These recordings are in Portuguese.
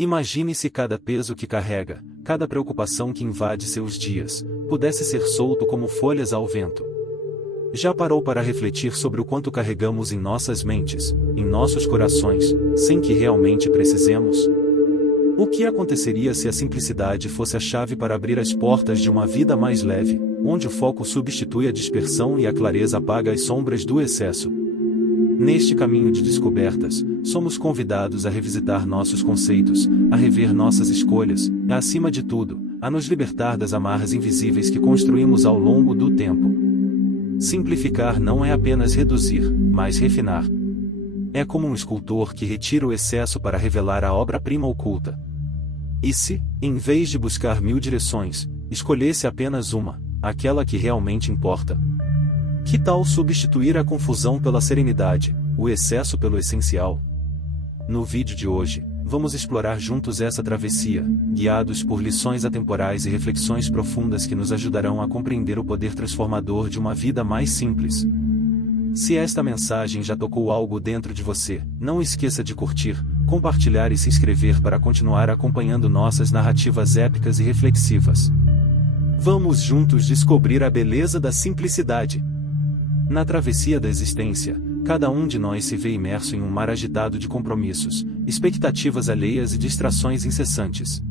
Imagine se cada peso que carrega, cada preocupação que invade seus dias, pudesse ser solto como folhas ao vento. Já parou para refletir sobre o quanto carregamos em nossas mentes, em nossos corações, sem que realmente precisemos? O que aconteceria se a simplicidade fosse a chave para abrir as portas de uma vida mais leve, onde o foco substitui a dispersão e a clareza apaga as sombras do excesso? Neste caminho de descobertas, somos convidados a revisitar nossos conceitos, a rever nossas escolhas, e, acima de tudo, a nos libertar das amarras invisíveis que construímos ao longo do tempo. Simplificar não é apenas reduzir, mas refinar. É como um escultor que retira o excesso para revelar a obra-prima oculta. E se, em vez de buscar 1000 direções, escolhesse apenas uma, aquela que realmente importa? Que tal substituir a confusão pela serenidade, o excesso pelo essencial? No vídeo de hoje, vamos explorar juntos essa travessia, guiados por lições atemporais e reflexões profundas que nos ajudarão a compreender o poder transformador de uma vida mais simples. Se esta mensagem já tocou algo dentro de você, não esqueça de curtir, compartilhar e se inscrever para continuar acompanhando nossas narrativas épicas e reflexivas. Vamos juntos descobrir a beleza da simplicidade. Na travessia da existência, cada um de nós se vê imerso em um mar agitado de compromissos, expectativas alheias e distrações incessantes.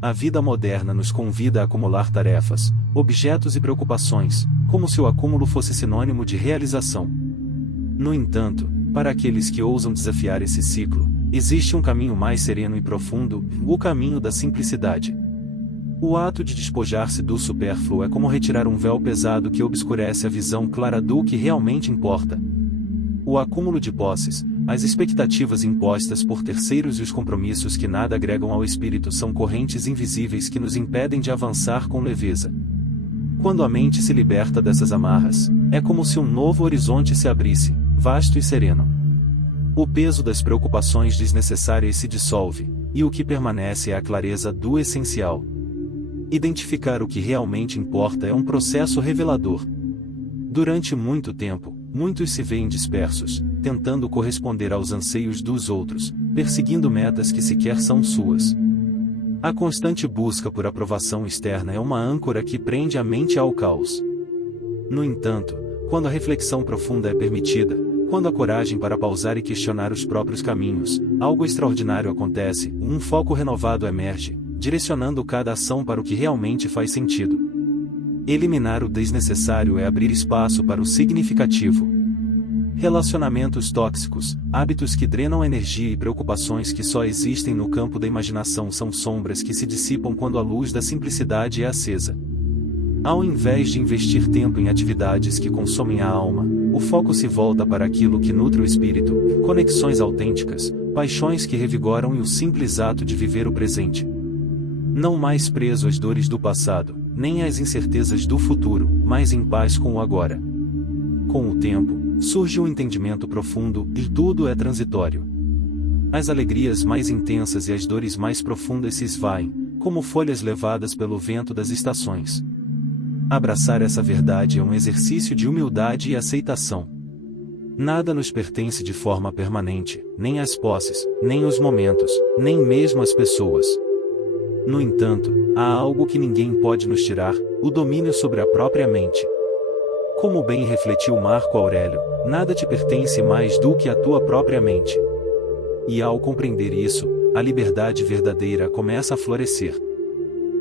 A vida moderna nos convida a acumular tarefas, objetos e preocupações, como se o acúmulo fosse sinônimo de realização. No entanto, para aqueles que ousam desafiar esse ciclo, existe um caminho mais sereno e profundo, o caminho da simplicidade. O ato de despojar-se do supérfluo é como retirar um véu pesado que obscurece a visão clara do que realmente importa. O acúmulo de posses, as expectativas impostas por terceiros e os compromissos que nada agregam ao espírito são correntes invisíveis que nos impedem de avançar com leveza. Quando a mente se liberta dessas amarras, é como se um novo horizonte se abrisse, vasto e sereno. O peso das preocupações desnecessárias se dissolve, e o que permanece é a clareza do essencial. Identificar o que realmente importa é um processo revelador. Durante muito tempo, muitos se veem dispersos, tentando corresponder aos anseios dos outros, perseguindo metas que sequer são suas. A constante busca por aprovação externa é uma âncora que prende a mente ao caos. No entanto, quando a reflexão profunda é permitida, quando a coragem para pausar e questionar os próprios caminhos, algo extraordinário acontece, um foco renovado emerge, direcionando cada ação para o que realmente faz sentido. Eliminar o desnecessário é abrir espaço para o significativo. Relacionamentos tóxicos, hábitos que drenam energia e preocupações que só existem no campo da imaginação são sombras que se dissipam quando a luz da simplicidade é acesa. Ao invés de investir tempo em atividades que consomem a alma, o foco se volta para aquilo que nutre o espírito, conexões autênticas, paixões que revigoram e o simples ato de viver o presente. Não mais preso às dores do passado, nem às incertezas do futuro, mas em paz com o agora. Com o tempo, surge um entendimento profundo, e tudo é transitório. As alegrias mais intensas e as dores mais profundas se esvaem, como folhas levadas pelo vento das estações. Abraçar essa verdade é um exercício de humildade e aceitação. Nada nos pertence de forma permanente, nem as posses, nem os momentos, nem mesmo as pessoas. No entanto, há algo que ninguém pode nos tirar, o domínio sobre a própria mente. Como bem refletiu Marco Aurélio, nada te pertence mais do que a tua própria mente. E ao compreender isso, a liberdade verdadeira começa a florescer.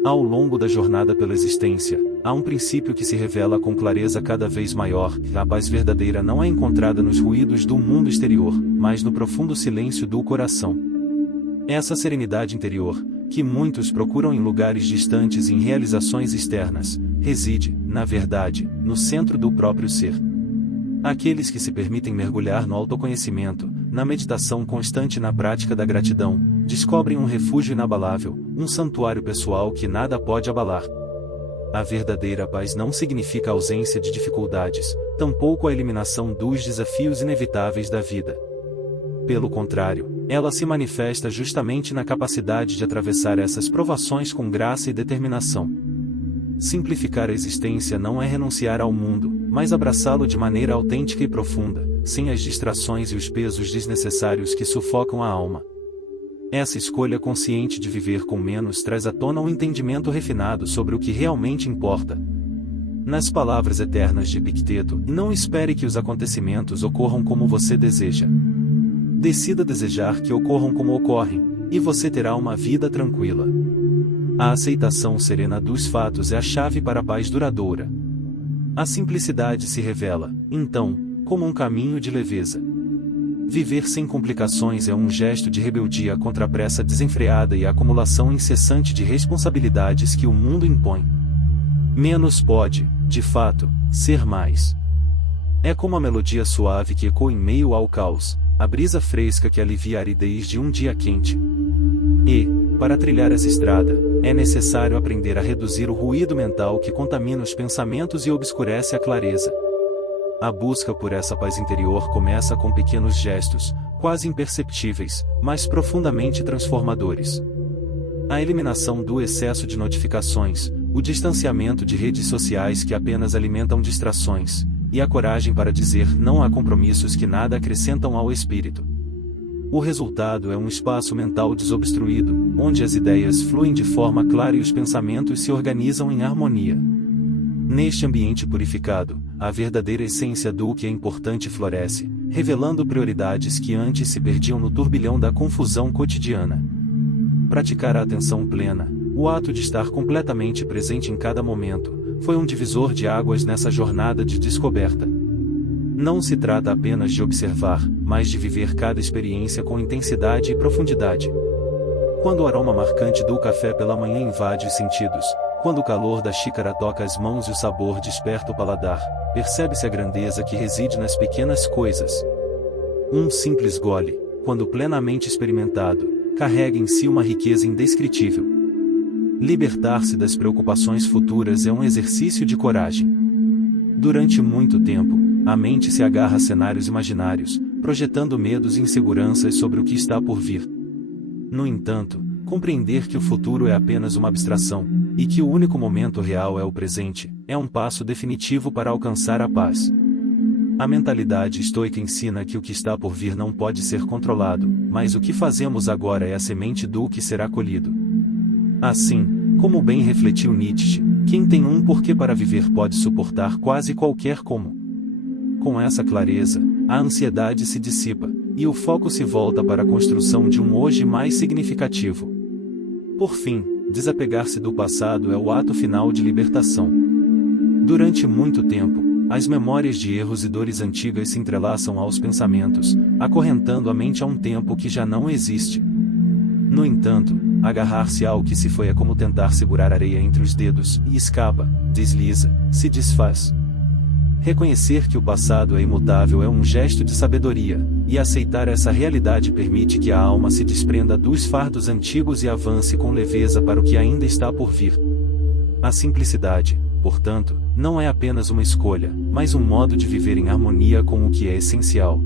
Ao longo da jornada pela existência, há um princípio que se revela com clareza cada vez maior: a paz verdadeira não é encontrada nos ruídos do mundo exterior, mas no profundo silêncio do coração. Essa serenidade interior, que muitos procuram em lugares distantes e em realizações externas, reside, na verdade, no centro do próprio ser. Aqueles que se permitem mergulhar no autoconhecimento, na meditação constante e na prática da gratidão, descobrem um refúgio inabalável, um santuário pessoal que nada pode abalar. A verdadeira paz não significa a ausência de dificuldades, tampouco a eliminação dos desafios inevitáveis da vida. Pelo contrário, ela se manifesta justamente na capacidade de atravessar essas provações com graça e determinação. Simplificar a existência não é renunciar ao mundo, mas abraçá-lo de maneira autêntica e profunda, sem as distrações e os pesos desnecessários que sufocam a alma. Essa escolha consciente de viver com menos traz à tona um entendimento refinado sobre o que realmente importa. Nas palavras eternas de Epicteto, não espere que os acontecimentos ocorram como você deseja. Decida desejar que ocorram como ocorrem, e você terá uma vida tranquila. A aceitação serena dos fatos é a chave para a paz duradoura. A simplicidade se revela, então, como um caminho de leveza. Viver sem complicações é um gesto de rebeldia contra a pressa desenfreada e a acumulação incessante de responsabilidades que o mundo impõe. Menos pode, de fato, ser mais. É como a melodia suave que ecoa em meio ao caos, a brisa fresca que alivia a aridez de um dia quente. E, para trilhar essa estrada, é necessário aprender a reduzir o ruído mental que contamina os pensamentos e obscurece a clareza. A busca por essa paz interior começa com pequenos gestos, quase imperceptíveis, mas profundamente transformadores. A eliminação do excesso de notificações, o distanciamento de redes sociais que apenas alimentam distrações, e a coragem para dizer não a compromissos que nada acrescentam ao espírito. O resultado é um espaço mental desobstruído, onde as ideias fluem de forma clara e os pensamentos se organizam em harmonia. Neste ambiente purificado, a verdadeira essência do que é importante floresce, revelando prioridades que antes se perdiam no turbilhão da confusão cotidiana. Praticar a atenção plena, o ato de estar completamente presente em cada momento, foi um divisor de águas nessa jornada de descoberta. Não se trata apenas de observar, mas de viver cada experiência com intensidade e profundidade. Quando o aroma marcante do café pela manhã invade os sentidos, quando o calor da xícara toca as mãos e o sabor desperta o paladar, percebe-se a grandeza que reside nas pequenas coisas. Um simples gole, quando plenamente experimentado, carrega em si uma riqueza indescritível. Libertar-se das preocupações futuras é um exercício de coragem. Durante muito tempo, a mente se agarra a cenários imaginários, projetando medos e inseguranças sobre o que está por vir. No entanto, compreender que o futuro é apenas uma abstração, e que o único momento real é o presente, é um passo definitivo para alcançar a paz. A mentalidade estoica ensina que o que está por vir não pode ser controlado, mas o que fazemos agora é a semente do que será colhido. Assim, como bem refletiu Nietzsche, quem tem um porquê para viver pode suportar quase qualquer como. Com essa clareza, a ansiedade se dissipa, e o foco se volta para a construção de um hoje mais significativo. Por fim, desapegar-se do passado é o ato final de libertação. Durante muito tempo, as memórias de erros e dores antigas se entrelaçam aos pensamentos, acorrentando a mente a um tempo que já não existe. No entanto, agarrar-se ao que se foi é como tentar segurar areia entre os dedos, e escapa, desliza, se desfaz. Reconhecer que o passado é imutável é um gesto de sabedoria, e aceitar essa realidade permite que a alma se desprenda dos fardos antigos e avance com leveza para o que ainda está por vir. A simplicidade, portanto, não é apenas uma escolha, mas um modo de viver em harmonia com o que é essencial.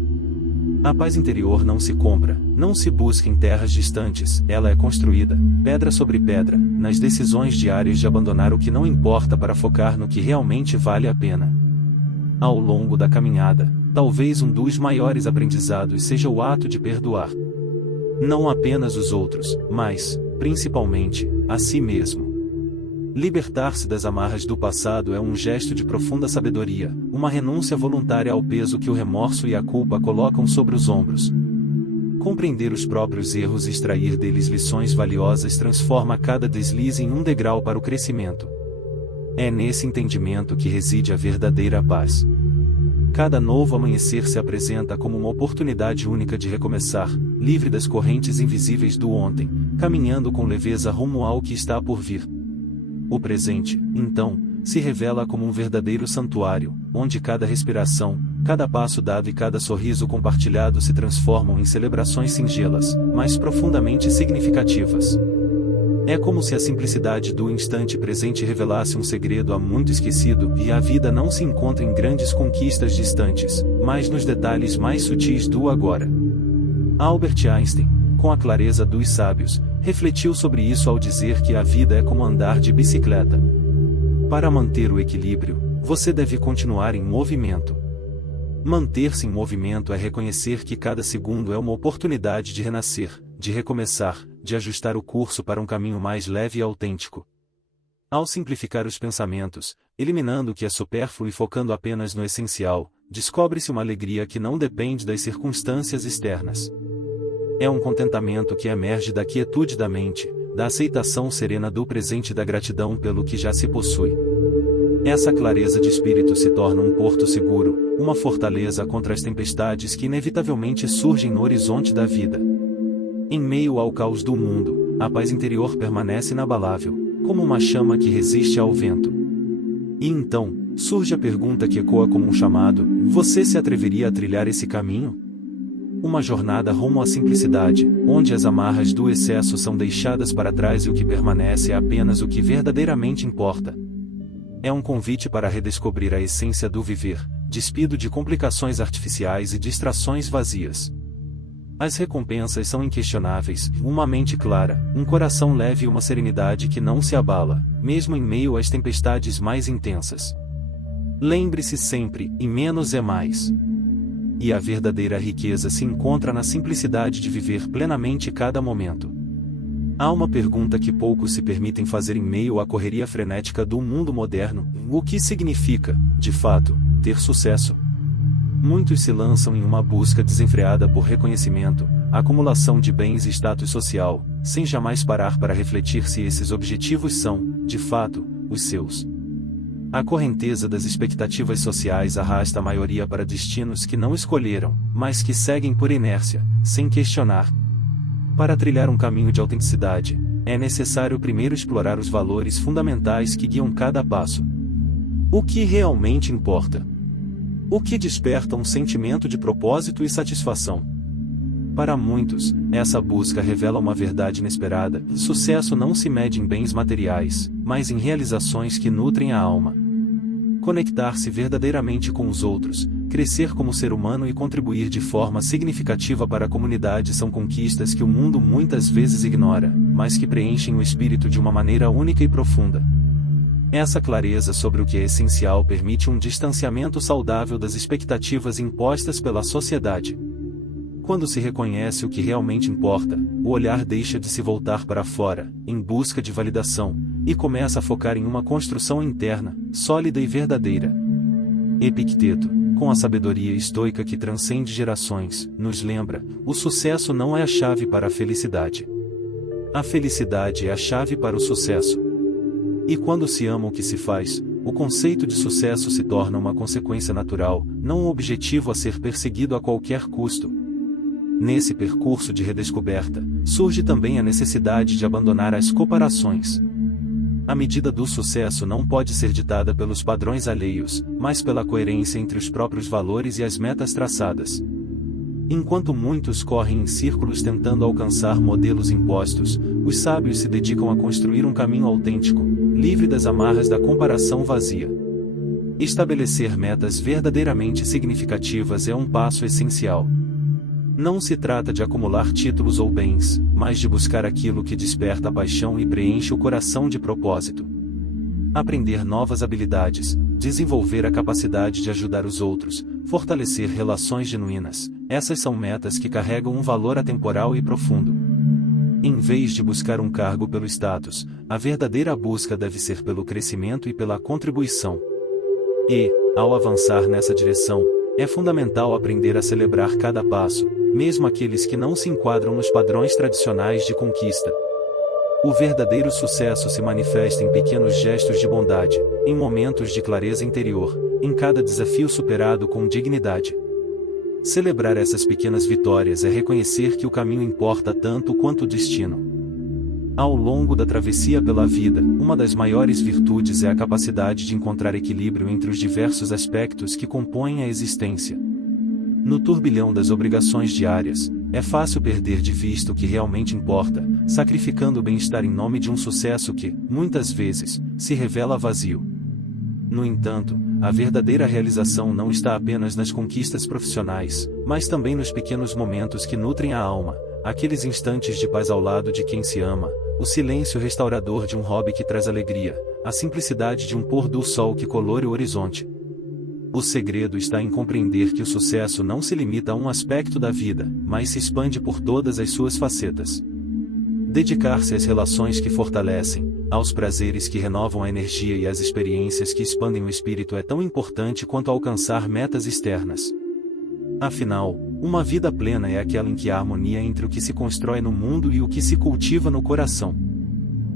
A paz interior não se compra, não se busca em terras distantes, ela é construída, pedra sobre pedra, nas decisões diárias de abandonar o que não importa para focar no que realmente vale a pena. Ao longo da caminhada, talvez um dos maiores aprendizados seja o ato de perdoar. Não apenas os outros, mas, principalmente, a si mesmo. Libertar-se das amarras do passado é um gesto de profunda sabedoria, uma renúncia voluntária ao peso que o remorso e a culpa colocam sobre os ombros. Compreender os próprios erros e extrair deles lições valiosas transforma cada deslize em um degrau para o crescimento. É nesse entendimento que reside a verdadeira paz. Cada novo amanhecer se apresenta como uma oportunidade única de recomeçar, livre das correntes invisíveis do ontem, caminhando com leveza rumo ao que está por vir. O presente, então, se revela como um verdadeiro santuário, onde cada respiração, cada passo dado e cada sorriso compartilhado se transformam em celebrações singelas, mas profundamente significativas. É como se a simplicidade do instante presente revelasse um segredo há muito esquecido, e a vida não se encontra em grandes conquistas distantes, mas nos detalhes mais sutis do agora. Albert Einstein, com a clareza dos sábios, refletiu sobre isso ao dizer que a vida é como andar de bicicleta. Para manter o equilíbrio, você deve continuar em movimento. Manter-se em movimento é reconhecer que cada segundo é uma oportunidade de renascer, de recomeçar, de ajustar o curso para um caminho mais leve e autêntico. Ao simplificar os pensamentos, eliminando o que é supérfluo e focando apenas no essencial, descobre-se uma alegria que não depende das circunstâncias externas. É um contentamento que emerge da quietude da mente, da aceitação serena do presente e da gratidão pelo que já se possui. Essa clareza de espírito se torna um porto seguro, uma fortaleza contra as tempestades que inevitavelmente surgem no horizonte da vida. Em meio ao caos do mundo, a paz interior permanece inabalável, como uma chama que resiste ao vento. E então, surge a pergunta que ecoa como um chamado: você se atreveria a trilhar esse caminho? Uma jornada rumo à simplicidade, onde as amarras do excesso são deixadas para trás e o que permanece é apenas o que verdadeiramente importa. É um convite para redescobrir a essência do viver, despido de complicações artificiais e distrações vazias. As recompensas são inquestionáveis: uma mente clara, um coração leve e uma serenidade que não se abala, mesmo em meio às tempestades mais intensas. Lembre-se sempre, e menos é mais. E a verdadeira riqueza se encontra na simplicidade de viver plenamente cada momento. Há uma pergunta que poucos se permitem fazer em meio à correria frenética do mundo moderno: o que significa, de fato, ter sucesso? Muitos se lançam em uma busca desenfreada por reconhecimento, acumulação de bens e status social, sem jamais parar para refletir se esses objetivos são, de fato, os seus. A correnteza das expectativas sociais arrasta a maioria para destinos que não escolheram, mas que seguem por inércia, sem questionar. Para trilhar um caminho de autenticidade, é necessário primeiro explorar os valores fundamentais que guiam cada passo. O que realmente importa? O que desperta um sentimento de propósito e satisfação? Para muitos, essa busca revela uma verdade inesperada: sucesso não se mede em bens materiais, mas em realizações que nutrem a alma. Conectar-se verdadeiramente com os outros, crescer como ser humano e contribuir de forma significativa para a comunidade são conquistas que o mundo muitas vezes ignora, mas que preenchem o espírito de uma maneira única e profunda. Essa clareza sobre o que é essencial permite um distanciamento saudável das expectativas impostas pela sociedade. Quando se reconhece o que realmente importa, o olhar deixa de se voltar para fora, em busca de validação, e começa a focar em uma construção interna, sólida e verdadeira. Epicteto, com a sabedoria estoica que transcende gerações, nos lembra: o sucesso não é a chave para a felicidade. A felicidade é a chave para o sucesso. E quando se ama o que se faz, o conceito de sucesso se torna uma consequência natural, não um objetivo a ser perseguido a qualquer custo. Nesse percurso de redescoberta, surge também a necessidade de abandonar as comparações. A medida do sucesso não pode ser ditada pelos padrões alheios, mas pela coerência entre os próprios valores e as metas traçadas. Enquanto muitos correm em círculos tentando alcançar modelos impostos, os sábios se dedicam a construir um caminho autêntico, livre das amarras da comparação vazia. Estabelecer metas verdadeiramente significativas é um passo essencial. Não se trata de acumular títulos ou bens, mas de buscar aquilo que desperta a paixão e preenche o coração de propósito. Aprender novas habilidades, desenvolver a capacidade de ajudar os outros, fortalecer relações genuínas, essas são metas que carregam um valor atemporal e profundo. Em vez de buscar um cargo pelo status, a verdadeira busca deve ser pelo crescimento e pela contribuição. E, ao avançar nessa direção, é fundamental aprender a celebrar cada passo, mesmo aqueles que não se enquadram nos padrões tradicionais de conquista. O verdadeiro sucesso se manifesta em pequenos gestos de bondade, em momentos de clareza interior, em cada desafio superado com dignidade. Celebrar essas pequenas vitórias é reconhecer que o caminho importa tanto quanto o destino. Ao longo da travessia pela vida, uma das maiores virtudes é a capacidade de encontrar equilíbrio entre os diversos aspectos que compõem a existência. No turbilhão das obrigações diárias, é fácil perder de vista o que realmente importa, sacrificando o bem-estar em nome de um sucesso que, muitas vezes, se revela vazio. No entanto, a verdadeira realização não está apenas nas conquistas profissionais, mas também nos pequenos momentos que nutrem a alma, aqueles instantes de paz ao lado de quem se ama, o silêncio restaurador de um hobby que traz alegria, a simplicidade de um pôr do sol que colore o horizonte. O segredo está em compreender que o sucesso não se limita a um aspecto da vida, mas se expande por todas as suas facetas. Dedicar-se às relações que fortalecem, aos prazeres que renovam a energia e às experiências que expandem o espírito é tão importante quanto alcançar metas externas. Afinal, uma vida plena é aquela em que há harmonia entre o que se constrói no mundo e o que se cultiva no coração.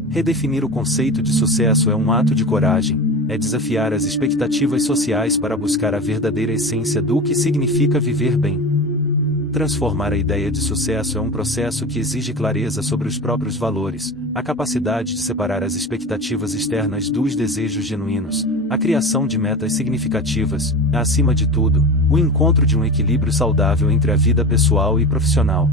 Redefinir o conceito de sucesso é um ato de coragem, é desafiar as expectativas sociais para buscar a verdadeira essência do que significa viver bem. Transformar a ideia de sucesso é um processo que exige clareza sobre os próprios valores, a capacidade de separar as expectativas externas dos desejos genuínos, a criação de metas significativas, e, acima de tudo, o encontro de um equilíbrio saudável entre a vida pessoal e profissional.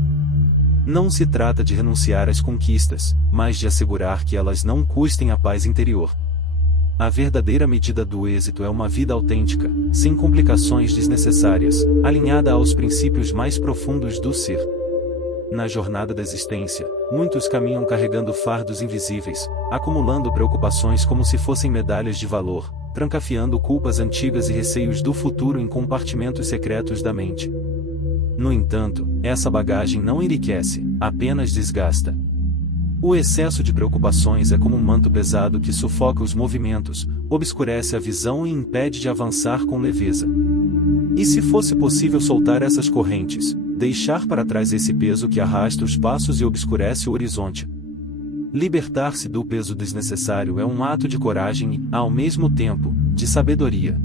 Não se trata de renunciar às conquistas, mas de assegurar que elas não custem a paz interior. A verdadeira medida do êxito é uma vida autêntica, sem complicações desnecessárias, alinhada aos princípios mais profundos do ser. Na jornada da existência, muitos caminham carregando fardos invisíveis, acumulando preocupações como se fossem medalhas de valor, trancafiando culpas antigas e receios do futuro em compartimentos secretos da mente. No entanto, essa bagagem não enriquece, apenas desgasta. O excesso de preocupações é como um manto pesado que sufoca os movimentos, obscurece a visão e impede de avançar com leveza. E se fosse possível soltar essas correntes, deixar para trás esse peso que arrasta os passos e obscurece o horizonte? Libertar-se do peso desnecessário é um ato de coragem e, ao mesmo tempo, de sabedoria.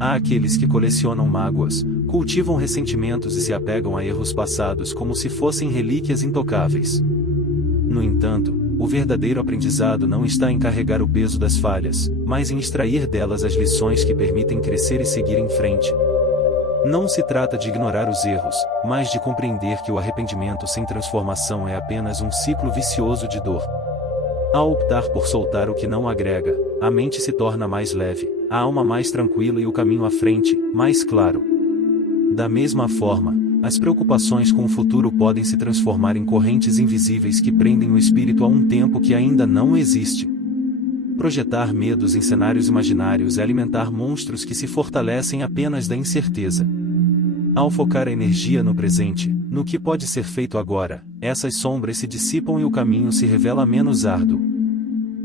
Há aqueles que colecionam mágoas, cultivam ressentimentos e se apegam a erros passados como se fossem relíquias intocáveis. No entanto, o verdadeiro aprendizado não está em carregar o peso das falhas, mas em extrair delas as lições que permitem crescer e seguir em frente. Não se trata de ignorar os erros, mas de compreender que o arrependimento sem transformação é apenas um ciclo vicioso de dor. Ao optar por soltar o que não agrega, a mente se torna mais leve, a alma mais tranquila e o caminho à frente, mais claro. Da mesma forma, as preocupações com o futuro podem se transformar em correntes invisíveis que prendem o espírito a um tempo que ainda não existe. Projetar medos em cenários imaginários é alimentar monstros que se fortalecem apenas da incerteza. Ao focar a energia no presente, no que pode ser feito agora, essas sombras se dissipam e o caminho se revela menos árduo.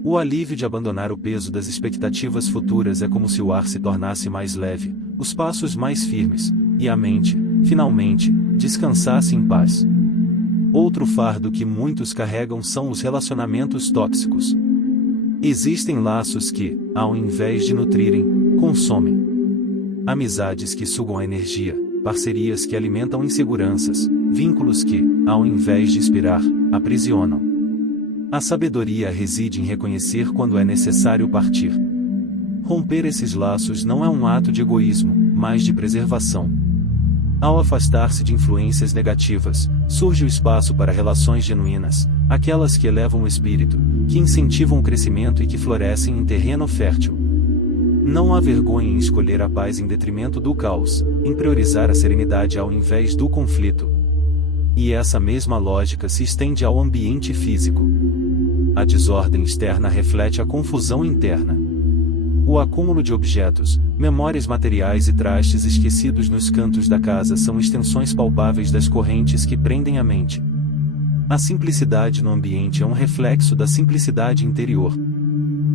O alívio de abandonar o peso das expectativas futuras é como se o ar se tornasse mais leve, os passos mais firmes, e a mente, finalmente, descansasse em paz. Outro fardo que muitos carregam são os relacionamentos tóxicos. Existem laços que, ao invés de nutrirem, consomem. Amizades que sugam a energia, parcerias que alimentam inseguranças, vínculos que, ao invés de inspirar, aprisionam. A sabedoria reside em reconhecer quando é necessário partir. Romper esses laços não é um ato de egoísmo, mas de preservação. Ao afastar-se de influências negativas, surge o espaço para relações genuínas, aquelas que elevam o espírito, que incentivam o crescimento e que florescem em terreno fértil. Não há vergonha em escolher a paz em detrimento do caos, em priorizar a serenidade ao invés do conflito. E essa mesma lógica se estende ao ambiente físico. A desordem externa reflete a confusão interna. O acúmulo de objetos, memórias materiais e trastes esquecidos nos cantos da casa são extensões palpáveis das correntes que prendem a mente. A simplicidade no ambiente é um reflexo da simplicidade interior.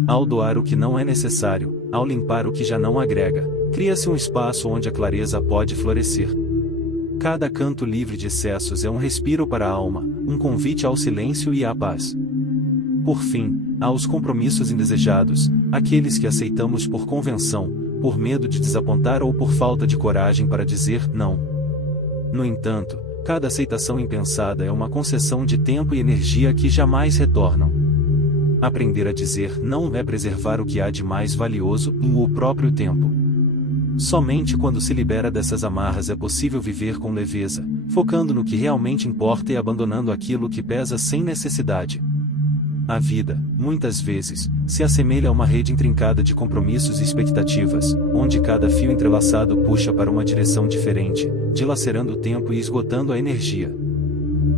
Ao doar o que não é necessário, ao limpar o que já não agrega, cria-se um espaço onde a clareza pode florescer. Cada canto livre de excessos é um respiro para a alma, um convite ao silêncio e à paz. Por fim, há os compromissos indesejados, aqueles que aceitamos por convenção, por medo de desapontar ou por falta de coragem para dizer não. No entanto, cada aceitação impensada é uma concessão de tempo e energia que jamais retornam. Aprender a dizer não é preservar o que há de mais valioso, o próprio tempo. Somente quando se libera dessas amarras é possível viver com leveza, focando no que realmente importa e abandonando aquilo que pesa sem necessidade. A vida, muitas vezes, se assemelha a uma rede intrincada de compromissos e expectativas, onde cada fio entrelaçado puxa para uma direção diferente, dilacerando o tempo e esgotando a energia.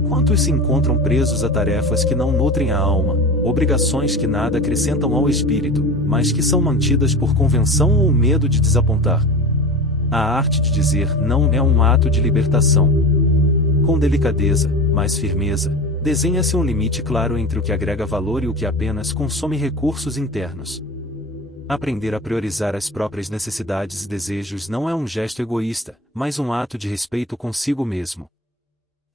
Quantos se encontram presos a tarefas que não nutrem a alma, obrigações que nada acrescentam ao espírito, mas que são mantidas por convenção ou medo de desapontar? A arte de dizer não é um ato de libertação. Com delicadeza, mas firmeza, desenha-se um limite claro entre o que agrega valor e o que apenas consome recursos internos. Aprender a priorizar as próprias necessidades e desejos não é um gesto egoísta, mas um ato de respeito consigo mesmo.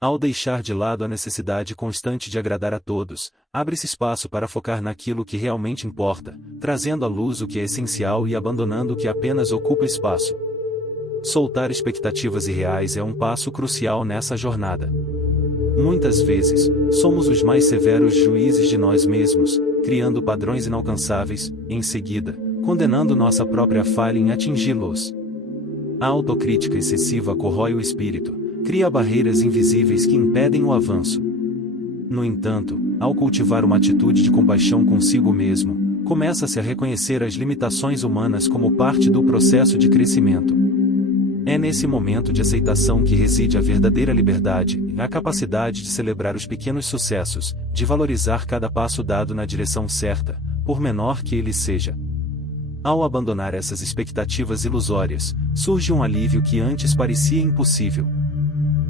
Ao deixar de lado a necessidade constante de agradar a todos, abre-se espaço para focar naquilo que realmente importa, trazendo à luz o que é essencial e abandonando o que apenas ocupa espaço. Soltar expectativas irreais é um passo crucial nessa jornada. Muitas vezes, somos os mais severos juízes de nós mesmos, criando padrões inalcançáveis, e em seguida, condenando nossa própria falha em atingi-los. A autocrítica excessiva corrói o espírito, cria barreiras invisíveis que impedem o avanço. No entanto, ao cultivar uma atitude de compaixão consigo mesmo, começa-se a reconhecer as limitações humanas como parte do processo de crescimento. É nesse momento de aceitação que reside a verdadeira liberdade, a capacidade de celebrar os pequenos sucessos, de valorizar cada passo dado na direção certa, por menor que ele seja. Ao abandonar essas expectativas ilusórias, surge um alívio que antes parecia impossível.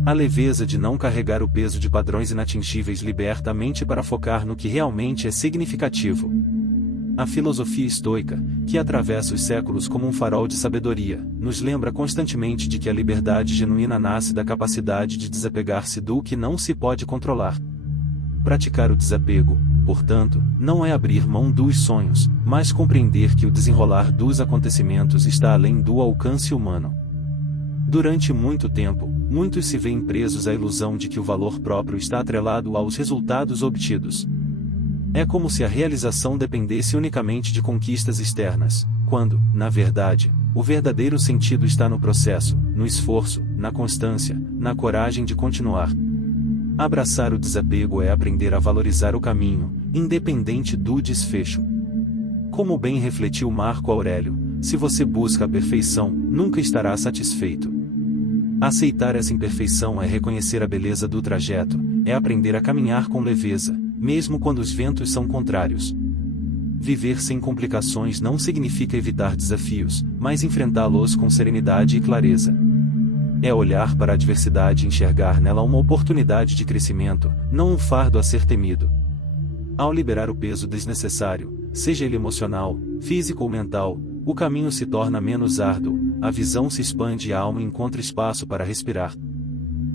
A leveza de não carregar o peso de padrões inatingíveis liberta a mente para focar no que realmente é significativo. A filosofia estoica, que atravessa os séculos como um farol de sabedoria, nos lembra constantemente de que a liberdade genuína nasce da capacidade de desapegar-se do que não se pode controlar. Praticar o desapego, portanto, não é abrir mão dos sonhos, mas compreender que o desenrolar dos acontecimentos está além do alcance humano. Durante muito tempo, muitos se veem presos à ilusão de que o valor próprio está atrelado aos resultados obtidos. É como se a realização dependesse unicamente de conquistas externas, quando, na verdade, o verdadeiro sentido está no processo, no esforço, na constância, na coragem de continuar. Abraçar o desapego é aprender a valorizar o caminho, independente do desfecho. Como bem refletiu Marco Aurélio, se você busca a perfeição, nunca estará satisfeito. Aceitar essa imperfeição é reconhecer a beleza do trajeto, é aprender a caminhar com leveza, mesmo quando os ventos são contrários. Viver sem complicações não significa evitar desafios, mas enfrentá-los com serenidade e clareza. É olhar para a adversidade e enxergar nela uma oportunidade de crescimento, não um fardo a ser temido. Ao liberar o peso desnecessário, seja ele emocional, físico ou mental, o caminho se torna menos árduo, a visão se expande e a alma encontra espaço para respirar.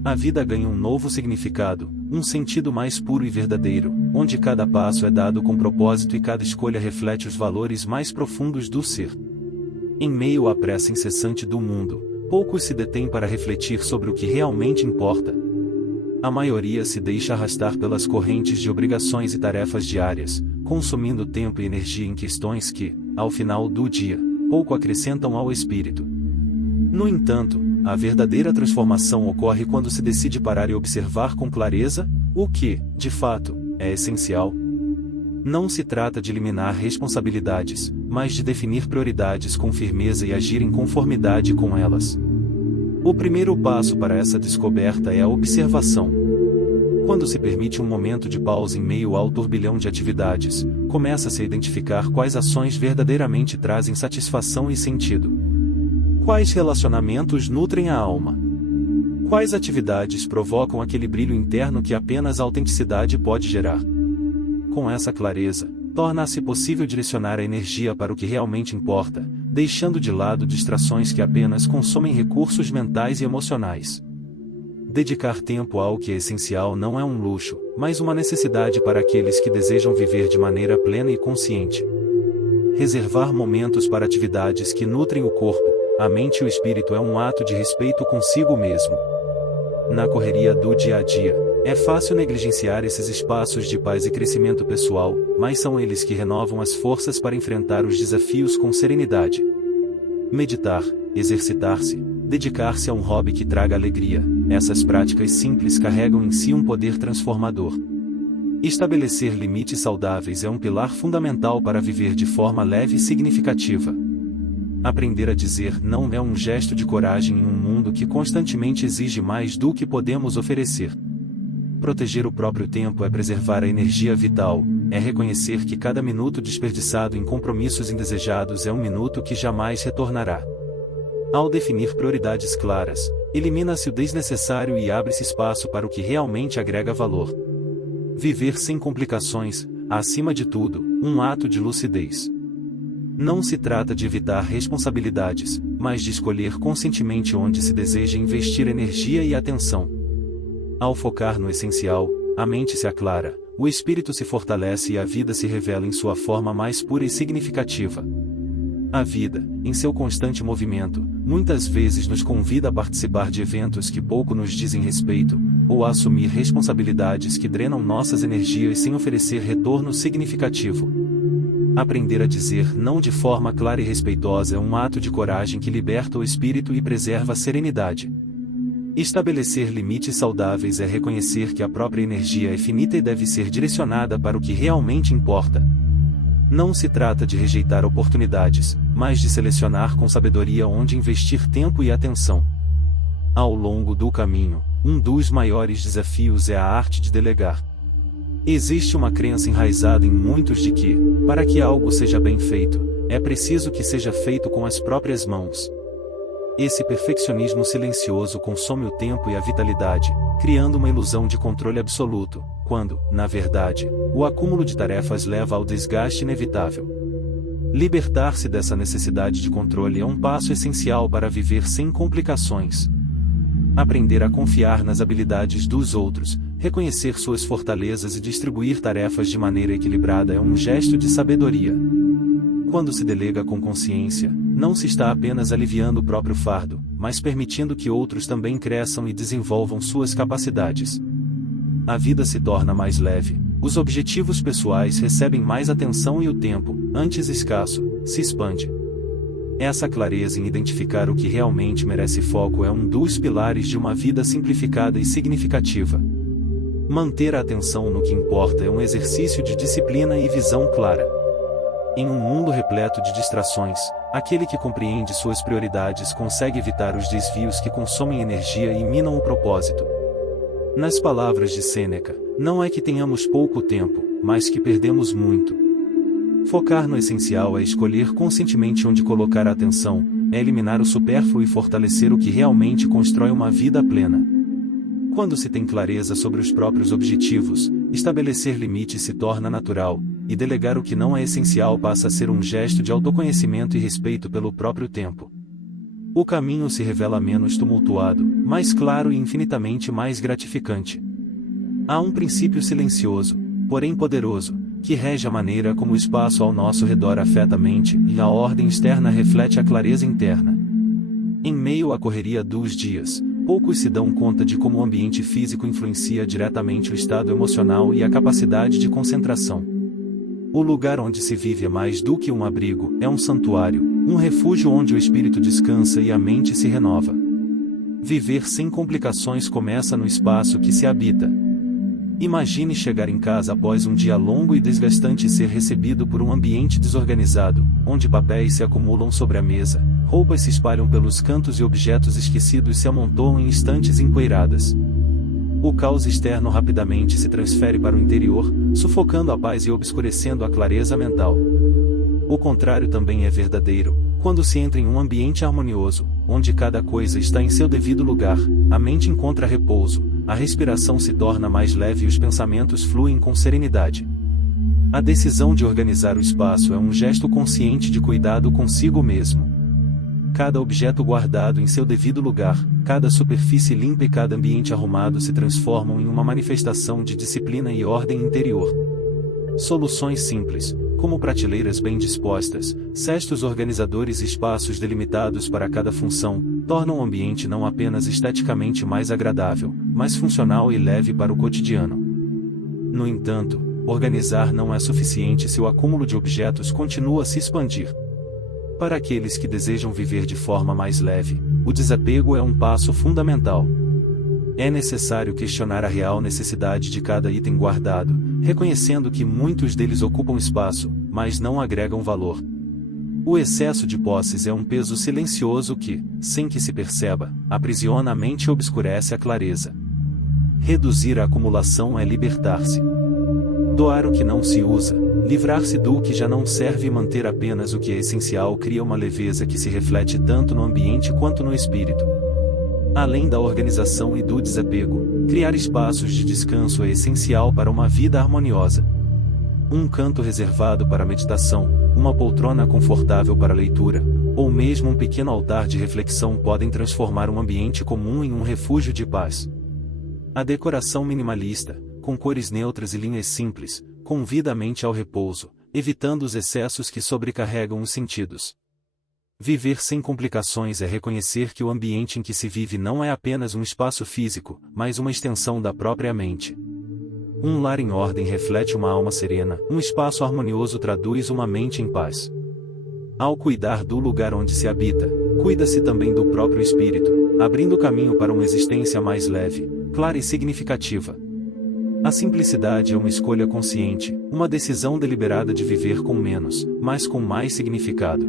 A vida ganha um novo significado, um sentido mais puro e verdadeiro, onde cada passo é dado com propósito e cada escolha reflete os valores mais profundos do ser. Em meio à pressa incessante do mundo, poucos se detêm para refletir sobre o que realmente importa. A maioria se deixa arrastar pelas correntes de obrigações e tarefas diárias, consumindo tempo e energia em questões que, ao final do dia, pouco acrescentam ao espírito. No entanto, a verdadeira transformação ocorre quando se decide parar e observar com clareza o que, de fato, é essencial. Não se trata de eliminar responsabilidades, mas de definir prioridades com firmeza e agir em conformidade com elas. O primeiro passo para essa descoberta é a observação. Quando se permite um momento de pausa em meio ao turbilhão de atividades, começa-se a identificar quais ações verdadeiramente trazem satisfação e sentido. Quais relacionamentos nutrem a alma? Quais atividades provocam aquele brilho interno que apenas a autenticidade pode gerar? Com essa clareza, torna-se possível direcionar a energia para o que realmente importa, deixando de lado distrações que apenas consomem recursos mentais e emocionais. Dedicar tempo ao que é essencial não é um luxo, mas uma necessidade para aqueles que desejam viver de maneira plena e consciente. Reservar momentos para atividades que nutrem o corpo, a mente e o espírito é um ato de respeito consigo mesmo. Na correria do dia a dia, é fácil negligenciar esses espaços de paz e crescimento pessoal, mas são eles que renovam as forças para enfrentar os desafios com serenidade. Meditar, exercitar-se, dedicar-se a um hobby que traga alegria, essas práticas simples carregam em si um poder transformador. Estabelecer limites saudáveis é um pilar fundamental para viver de forma leve e significativa. Aprender a dizer não é um gesto de coragem em um mundo que constantemente exige mais do que podemos oferecer. Proteger o próprio tempo é preservar a energia vital, é reconhecer que cada minuto desperdiçado em compromissos indesejados é um minuto que jamais retornará. Ao definir prioridades claras, elimina-se o desnecessário e abre-se espaço para o que realmente agrega valor. Viver sem complicações, acima de tudo, um ato de lucidez. Não se trata de evitar responsabilidades, mas de escolher conscientemente onde se deseja investir energia e atenção. Ao focar no essencial, a mente se aclara, o espírito se fortalece e a vida se revela em sua forma mais pura e significativa. A vida, em seu constante movimento, muitas vezes nos convida a participar de eventos que pouco nos dizem respeito, ou a assumir responsabilidades que drenam nossas energias sem oferecer retorno significativo. Aprender a dizer não de forma clara e respeitosa é um ato de coragem que liberta o espírito e preserva a serenidade. Estabelecer limites saudáveis é reconhecer que a própria energia é finita e deve ser direcionada para o que realmente importa. Não se trata de rejeitar oportunidades, mas de selecionar com sabedoria onde investir tempo e atenção. Ao longo do caminho, um dos maiores desafios é a arte de delegar. Existe uma crença enraizada em muitos de que, para que algo seja bem feito, é preciso que seja feito com as próprias mãos. Esse perfeccionismo silencioso consome o tempo e a vitalidade, criando uma ilusão de controle absoluto, quando, na verdade, o acúmulo de tarefas leva ao desgaste inevitável. Libertar-se dessa necessidade de controle é um passo essencial para viver sem complicações. Aprender a confiar nas habilidades dos outros, reconhecer suas fortalezas e distribuir tarefas de maneira equilibrada é um gesto de sabedoria. Quando se delega com consciência, não se está apenas aliviando o próprio fardo, mas permitindo que outros também cresçam e desenvolvam suas capacidades. A vida se torna mais leve, os objetivos pessoais recebem mais atenção e o tempo, antes escasso, se expande. Essa clareza em identificar o que realmente merece foco é um dos pilares de uma vida simplificada e significativa. Manter a atenção no que importa é um exercício de disciplina e visão clara. Em um mundo repleto de distrações, aquele que compreende suas prioridades consegue evitar os desvios que consomem energia e minam o propósito. Nas palavras de Sêneca, não é que tenhamos pouco tempo, mas que perdemos muito. Focar no essencial é escolher conscientemente onde colocar a atenção, é eliminar o supérfluo e fortalecer o que realmente constrói uma vida plena. Quando se tem clareza sobre os próprios objetivos, estabelecer limites se torna natural, e delegar o que não é essencial passa a ser um gesto de autoconhecimento e respeito pelo próprio tempo. O caminho se revela menos tumultuado, mais claro e infinitamente mais gratificante. Há um princípio silencioso, porém poderoso, que rege a maneira como o espaço ao nosso redor afeta a mente, e a ordem externa reflete a clareza interna. Em meio à correria dos dias, poucos se dão conta de como o ambiente físico influencia diretamente o estado emocional e a capacidade de concentração. O lugar onde se vive é mais do que um abrigo, é um santuário, um refúgio onde o espírito descansa e a mente se renova. Viver sem complicações começa no espaço que se habita. Imagine chegar em casa após um dia longo e desgastante e ser recebido por um ambiente desorganizado, onde papéis se acumulam sobre a mesa, roupas se espalham pelos cantos e objetos esquecidos se amontoam em estantes empoeiradas. O caos externo rapidamente se transfere para o interior, sufocando a paz e obscurecendo a clareza mental. O contrário também é verdadeiro. Quando se entra em um ambiente harmonioso, onde cada coisa está em seu devido lugar, a mente encontra repouso, a respiração se torna mais leve e os pensamentos fluem com serenidade. A decisão de organizar o espaço é um gesto consciente de cuidado consigo mesmo. Cada objeto guardado em seu devido lugar, cada superfície limpa e cada ambiente arrumado se transformam em uma manifestação de disciplina e ordem interior. Soluções simples, como prateleiras bem dispostas, cestos organizadores e espaços delimitados para cada função, tornam o ambiente não apenas esteticamente mais agradável, mas funcional e leve para o cotidiano. No entanto, organizar não é suficiente se o acúmulo de objetos continua a se expandir. Para aqueles que desejam viver de forma mais leve, o desapego é um passo fundamental. É necessário questionar a real necessidade de cada item guardado, reconhecendo que muitos deles ocupam espaço, mas não agregam valor. O excesso de posses é um peso silencioso que, sem que se perceba, aprisiona a mente e obscurece a clareza. Reduzir a acumulação é libertar-se. Doar o que não se usa, livrar-se do que já não serve e manter apenas o que é essencial cria uma leveza que se reflete tanto no ambiente quanto no espírito. Além da organização e do desapego, criar espaços de descanso é essencial para uma vida harmoniosa. Um canto reservado para meditação, uma poltrona confortável para leitura, ou mesmo um pequeno altar de reflexão podem transformar um ambiente comum em um refúgio de paz. A decoração minimalista, com cores neutras e linhas simples, convida a mente ao repouso, evitando os excessos que sobrecarregam os sentidos. Viver sem complicações é reconhecer que o ambiente em que se vive não é apenas um espaço físico, mas uma extensão da própria mente. Um lar em ordem reflete uma alma serena, um espaço harmonioso traduz uma mente em paz. Ao cuidar do lugar onde se habita, cuida-se também do próprio espírito, abrindo caminho para uma existência mais leve, clara e significativa. A simplicidade é uma escolha consciente, uma decisão deliberada de viver com menos, mas com mais significado.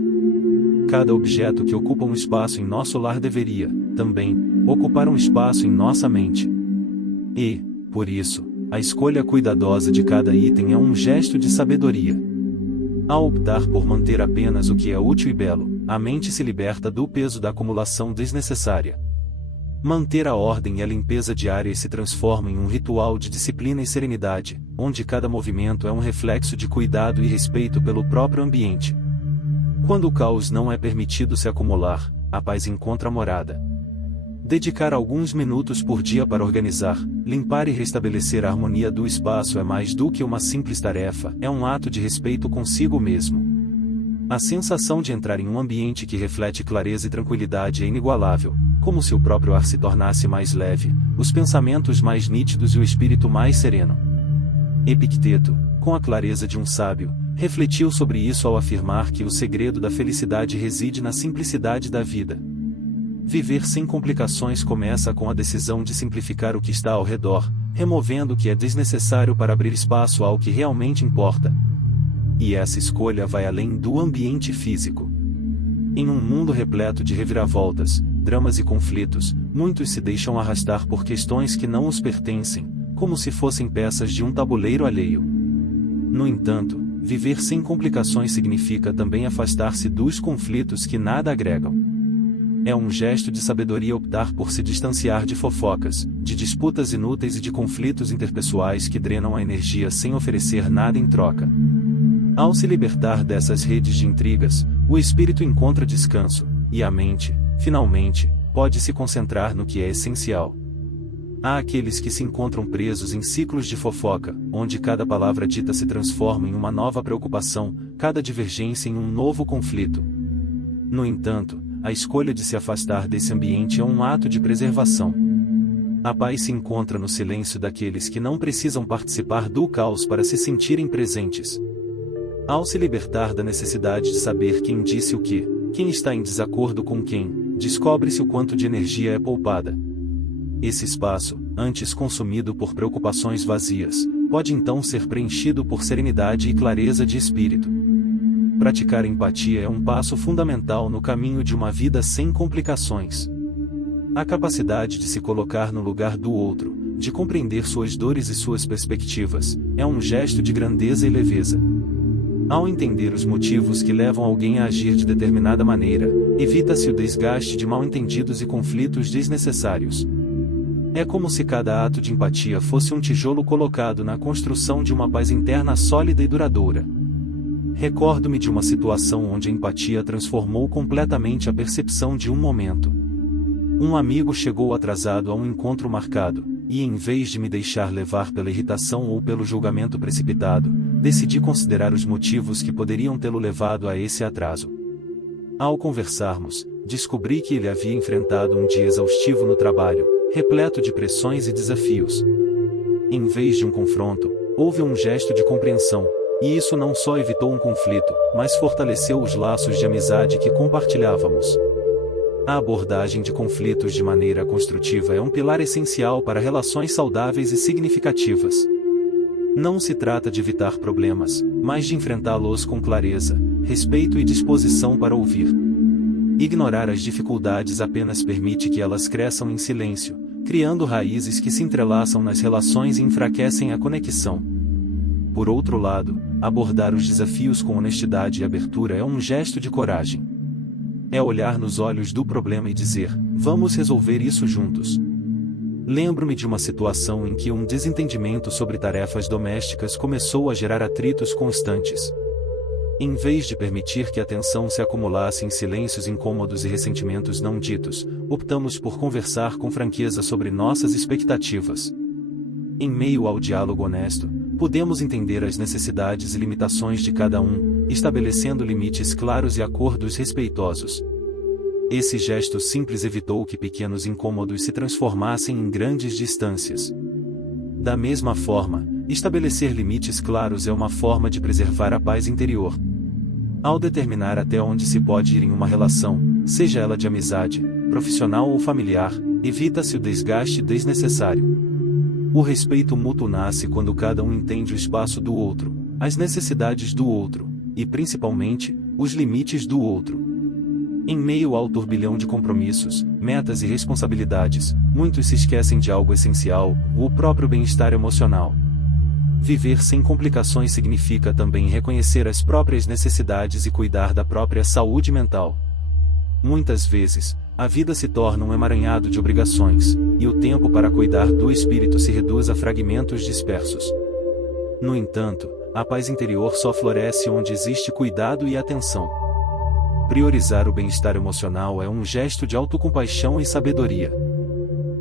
Cada objeto que ocupa um espaço em nosso lar deveria, também, ocupar um espaço em nossa mente. E, por isso, a escolha cuidadosa de cada item é um gesto de sabedoria. Ao optar por manter apenas o que é útil e belo, a mente se liberta do peso da acumulação desnecessária. Manter a ordem e a limpeza diária se transforma em um ritual de disciplina e serenidade, onde cada movimento é um reflexo de cuidado e respeito pelo próprio ambiente. Quando o caos não é permitido se acumular, a paz encontra morada. Dedicar alguns minutos por dia para organizar, limpar e restabelecer a harmonia do espaço é mais do que uma simples tarefa, é um ato de respeito consigo mesmo. A sensação de entrar em um ambiente que reflete clareza e tranquilidade é inigualável, como se o próprio ar se tornasse mais leve, os pensamentos mais nítidos e o espírito mais sereno. Epicteto, com a clareza de um sábio, refletiu sobre isso ao afirmar que o segredo da felicidade reside na simplicidade da vida. Viver sem complicações começa com a decisão de simplificar o que está ao redor, removendo o que é desnecessário para abrir espaço ao que realmente importa. E essa escolha vai além do ambiente físico. Em um mundo repleto de reviravoltas, dramas e conflitos, muitos se deixam arrastar por questões que não os pertencem, como se fossem peças de um tabuleiro alheio. No entanto, viver sem complicações significa também afastar-se dos conflitos que nada agregam. É um gesto de sabedoria optar por se distanciar de fofocas, de disputas inúteis e de conflitos interpessoais que drenam a energia sem oferecer nada em troca. Ao se libertar dessas redes de intrigas, o espírito encontra descanso, e a mente, finalmente, pode se concentrar no que é essencial. Há aqueles que se encontram presos em ciclos de fofoca, onde cada palavra dita se transforma em uma nova preocupação, cada divergência em um novo conflito. No entanto, a escolha de se afastar desse ambiente é um ato de preservação. A paz se encontra no silêncio daqueles que não precisam participar do caos para se sentirem presentes. Ao se libertar da necessidade de saber quem disse o que, quem está em desacordo com quem, descobre-se o quanto de energia é poupada. Esse espaço, antes consumido por preocupações vazias, pode então ser preenchido por serenidade e clareza de espírito. Praticar empatia é um passo fundamental no caminho de uma vida sem complicações. A capacidade de se colocar no lugar do outro, de compreender suas dores e suas perspectivas, é um gesto de grandeza e leveza. Ao entender os motivos que levam alguém a agir de determinada maneira, evita-se o desgaste de mal-entendidos e conflitos desnecessários. É como se cada ato de empatia fosse um tijolo colocado na construção de uma paz interna sólida e duradoura. Recordo-me de uma situação onde a empatia transformou completamente a percepção de um momento. Um amigo chegou atrasado a um encontro marcado, e em vez de me deixar levar pela irritação ou pelo julgamento precipitado, decidi considerar os motivos que poderiam tê-lo levado a esse atraso. Ao conversarmos, descobri que ele havia enfrentado um dia exaustivo no trabalho, repleto de pressões e desafios. Em vez de um confronto, houve um gesto de compreensão, e isso não só evitou um conflito, mas fortaleceu os laços de amizade que compartilhávamos. A abordagem de conflitos de maneira construtiva é um pilar essencial para relações saudáveis e significativas. Não se trata de evitar problemas, mas de enfrentá-los com clareza, respeito e disposição para ouvir. Ignorar as dificuldades apenas permite que elas cresçam em silêncio, criando raízes que se entrelaçam nas relações e enfraquecem a conexão. Por outro lado, abordar os desafios com honestidade e abertura é um gesto de coragem. É olhar nos olhos do problema e dizer: vamos resolver isso juntos. Lembro-me de uma situação em que um desentendimento sobre tarefas domésticas começou a gerar atritos constantes. Em vez de permitir que a tensão se acumulasse em silêncios incômodos e ressentimentos não ditos, optamos por conversar com franqueza sobre nossas expectativas. Em meio ao diálogo honesto, pudemos entender as necessidades e limitações de cada um, estabelecendo limites claros e acordos respeitosos. Esse gesto simples evitou que pequenos incômodos se transformassem em grandes distâncias. Da mesma forma, estabelecer limites claros é uma forma de preservar a paz interior. Ao determinar até onde se pode ir em uma relação, seja ela de amizade, profissional ou familiar, evita-se o desgaste desnecessário. O respeito mútuo nasce quando cada um entende o espaço do outro, as necessidades do outro, e principalmente, os limites do outro. Em meio ao turbilhão de compromissos, metas e responsabilidades, muitos se esquecem de algo essencial, o próprio bem-estar emocional. Viver sem complicações significa também reconhecer as próprias necessidades e cuidar da própria saúde mental. Muitas vezes, a vida se torna um emaranhado de obrigações, e o tempo para cuidar do espírito se reduz a fragmentos dispersos. No entanto, a paz interior só floresce onde existe cuidado e atenção. Priorizar o bem-estar emocional é um gesto de autocompaixão e sabedoria.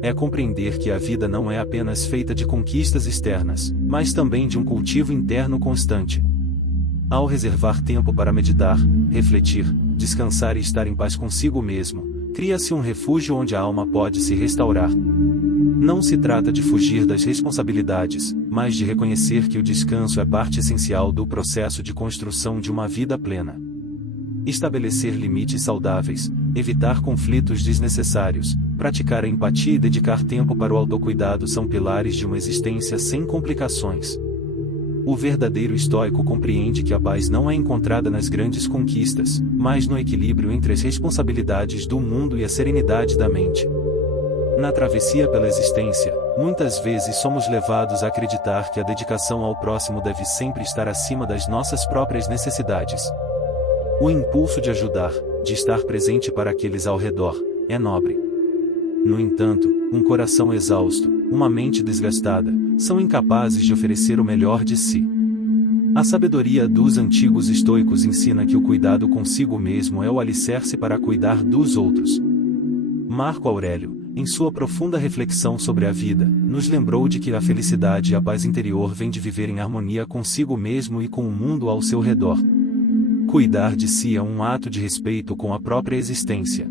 É compreender que a vida não é apenas feita de conquistas externas, mas também de um cultivo interno constante. Ao reservar tempo para meditar, refletir, descansar e estar em paz consigo mesmo, cria-se um refúgio onde a alma pode se restaurar. Não se trata de fugir das responsabilidades, mas de reconhecer que o descanso é parte essencial do processo de construção de uma vida plena. Estabelecer limites saudáveis, evitar conflitos desnecessários, praticar a empatia e dedicar tempo para o autocuidado são pilares de uma existência sem complicações. O verdadeiro estoico compreende que a paz não é encontrada nas grandes conquistas, mas no equilíbrio entre as responsabilidades do mundo e a serenidade da mente. Na travessia pela existência, muitas vezes somos levados a acreditar que a dedicação ao próximo deve sempre estar acima das nossas próprias necessidades. O impulso de ajudar, de estar presente para aqueles ao redor, é nobre. No entanto, um coração exausto, uma mente desgastada, são incapazes de oferecer o melhor de si. A sabedoria dos antigos estoicos ensina que o cuidado consigo mesmo é o alicerce para cuidar dos outros. Marco Aurélio, em sua profunda reflexão sobre a vida, nos lembrou de que a felicidade e a paz interior vêm de viver em harmonia consigo mesmo e com o mundo ao seu redor. Cuidar de si é um ato de respeito com a própria existência.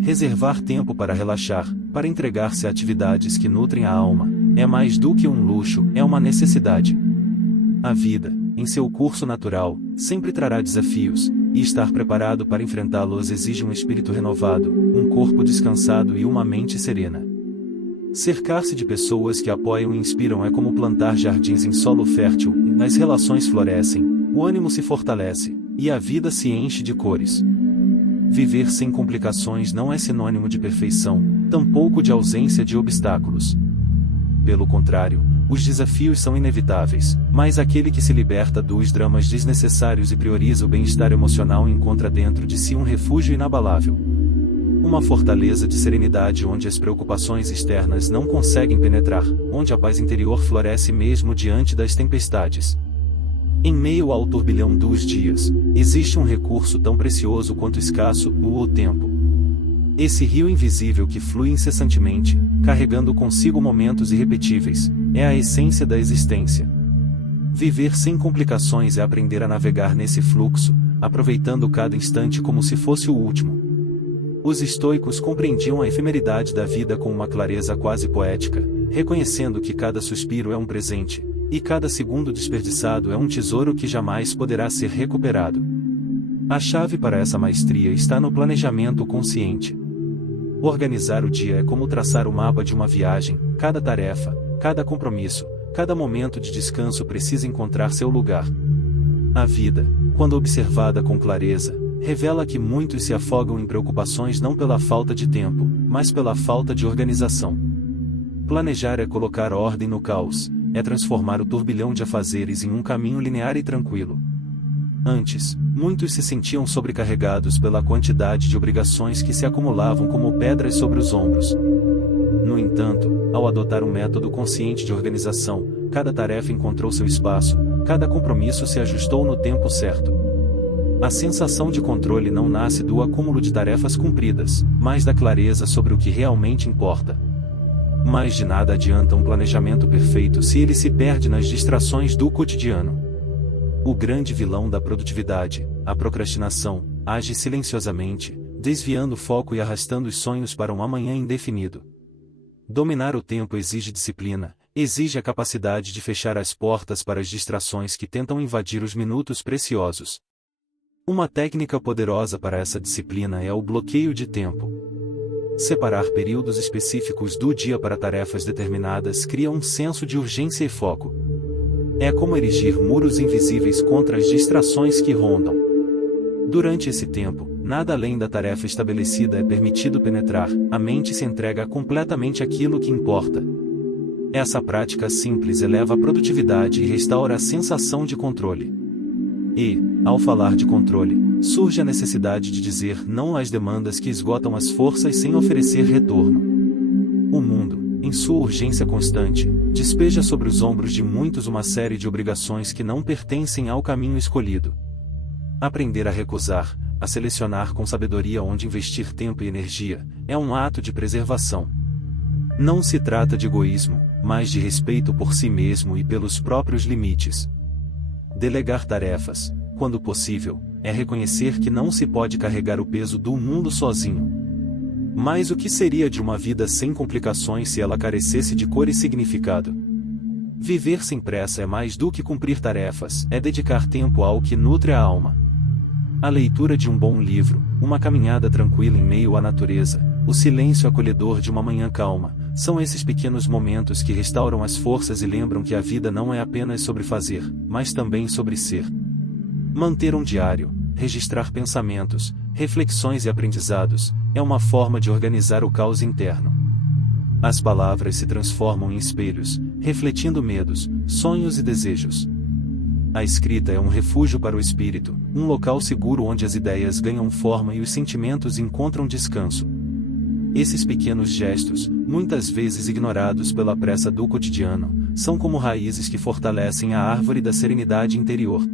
Reservar tempo para relaxar, para entregar-se a atividades que nutrem a alma, é mais do que um luxo, é uma necessidade. A vida, em seu curso natural, sempre trará desafios, e estar preparado para enfrentá-los exige um espírito renovado, um corpo descansado e uma mente serena. Cercar-se de pessoas que apoiam e inspiram é como plantar jardins em solo fértil, as relações florescem, o ânimo se fortalece, e a vida se enche de cores. Viver sem complicações não é sinônimo de perfeição, tampouco de ausência de obstáculos. Pelo contrário, os desafios são inevitáveis, mas aquele que se liberta dos dramas desnecessários e prioriza o bem-estar emocional encontra dentro de si um refúgio inabalável. Uma fortaleza de serenidade onde as preocupações externas não conseguem penetrar, onde a paz interior floresce mesmo diante das tempestades. Em meio ao turbilhão dos dias, existe um recurso tão precioso quanto escasso, o tempo. Esse rio invisível que flui incessantemente, carregando consigo momentos irrepetíveis, é a essência da existência. Viver sem complicações é aprender a navegar nesse fluxo, aproveitando cada instante como se fosse o último. Os estoicos compreendiam a efemeridade da vida com uma clareza quase poética, reconhecendo que cada suspiro é um presente, e cada segundo desperdiçado é um tesouro que jamais poderá ser recuperado. A chave para essa maestria está no planejamento consciente. Organizar o dia é como traçar o mapa de uma viagem, cada tarefa, cada compromisso, cada momento de descanso precisa encontrar seu lugar. A vida, quando observada com clareza, revela que muitos se afogam em preocupações não pela falta de tempo, mas pela falta de organização. Planejar é colocar ordem no caos, é transformar o turbilhão de afazeres em um caminho linear e tranquilo. Antes, muitos se sentiam sobrecarregados pela quantidade de obrigações que se acumulavam como pedras sobre os ombros. No entanto, ao adotar um método consciente de organização, cada tarefa encontrou seu espaço, cada compromisso se ajustou no tempo certo. A sensação de controle não nasce do acúmulo de tarefas cumpridas, mas da clareza sobre o que realmente importa. Mas de nada adianta um planejamento perfeito se ele se perde nas distrações do cotidiano. O grande vilão da produtividade, a procrastinação, age silenciosamente, desviando o foco e arrastando os sonhos para um amanhã indefinido. Dominar o tempo exige disciplina, exige a capacidade de fechar as portas para as distrações que tentam invadir os minutos preciosos. Uma técnica poderosa para essa disciplina é o bloqueio de tempo. Separar períodos específicos do dia para tarefas determinadas cria um senso de urgência e foco. É como erigir muros invisíveis contra as distrações que rondam. Durante esse tempo, nada além da tarefa estabelecida é permitido penetrar, a mente se entrega completamente àquilo que importa. Essa prática simples eleva a produtividade e restaura a sensação de controle. E, ao falar de controle, surge a necessidade de dizer não às demandas que esgotam as forças sem oferecer retorno. O mundo, em sua urgência constante, despeja sobre os ombros de muitos uma série de obrigações que não pertencem ao caminho escolhido. Aprender a recusar, a selecionar com sabedoria onde investir tempo e energia, é um ato de preservação. Não se trata de egoísmo, mas de respeito por si mesmo e pelos próprios limites. Delegar tarefas, quando possível, é reconhecer que não se pode carregar o peso do mundo sozinho. Mas o que seria de uma vida sem complicações se ela carecesse de cor e significado? Viver sem pressa é mais do que cumprir tarefas, é dedicar tempo ao que nutre a alma. A leitura de um bom livro, uma caminhada tranquila em meio à natureza, o silêncio acolhedor de uma manhã calma, são esses pequenos momentos que restauram as forças e lembram que a vida não é apenas sobre fazer, mas também sobre ser. Manter um diário, registrar pensamentos, reflexões e aprendizados, é uma forma de organizar o caos interno. As palavras se transformam em espelhos, refletindo medos, sonhos e desejos. A escrita é um refúgio para o espírito, um local seguro onde as ideias ganham forma e os sentimentos encontram descanso. Esses pequenos gestos, muitas vezes ignorados pela pressa do cotidiano, são como raízes que fortalecem a árvore da serenidade interior.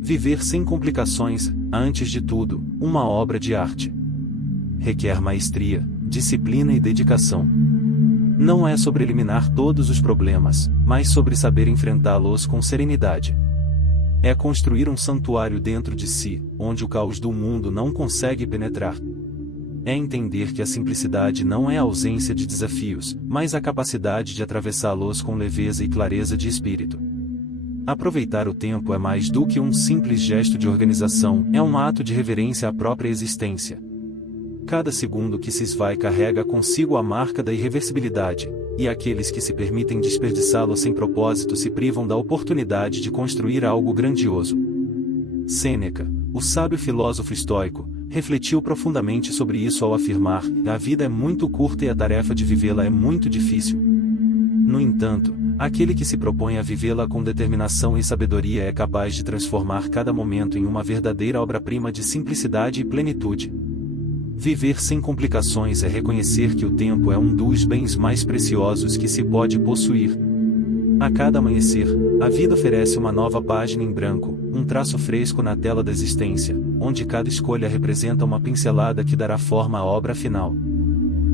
Viver sem complicações, antes de tudo, uma obra de arte. Requer maestria, disciplina e dedicação. Não é sobre eliminar todos os problemas, mas sobre saber enfrentá-los com serenidade. É construir um santuário dentro de si, onde o caos do mundo não consegue penetrar. É entender que a simplicidade não é a ausência de desafios, mas a capacidade de atravessá-los com leveza e clareza de espírito. Aproveitar o tempo é mais do que um simples gesto de organização, é um ato de reverência à própria existência. Cada segundo que se esvai carrega consigo a marca da irreversibilidade, e aqueles que se permitem desperdiçá-lo sem propósito se privam da oportunidade de construir algo grandioso. Sêneca, o sábio filósofo estoico, refletiu profundamente sobre isso ao afirmar: a vida é muito curta e a tarefa de vivê-la é muito difícil. No entanto, aquele que se propõe a vivê-la com determinação e sabedoria é capaz de transformar cada momento em uma verdadeira obra-prima de simplicidade e plenitude. Viver sem complicações é reconhecer que o tempo é um dos bens mais preciosos que se pode possuir. A cada amanhecer, a vida oferece uma nova página em branco, um traço fresco na tela da existência, onde cada escolha representa uma pincelada que dará forma à obra final.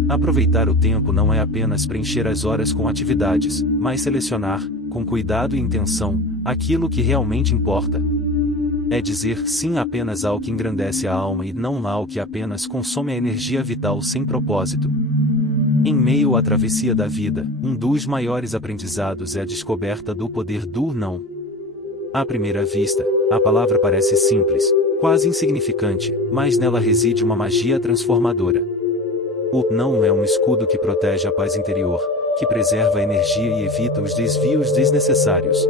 Aproveitar o tempo não é apenas preencher as horas com atividades, mas selecionar, com cuidado e intenção, aquilo que realmente importa. É dizer sim apenas ao que engrandece a alma e não ao que apenas consome a energia vital sem propósito. Em meio à travessia da vida, um dos maiores aprendizados é a descoberta do poder do não. À primeira vista, a palavra parece simples, quase insignificante, mas nela reside uma magia transformadora. O não é um escudo que protege a paz interior, que preserva a energia e evita os desvios desnecessários.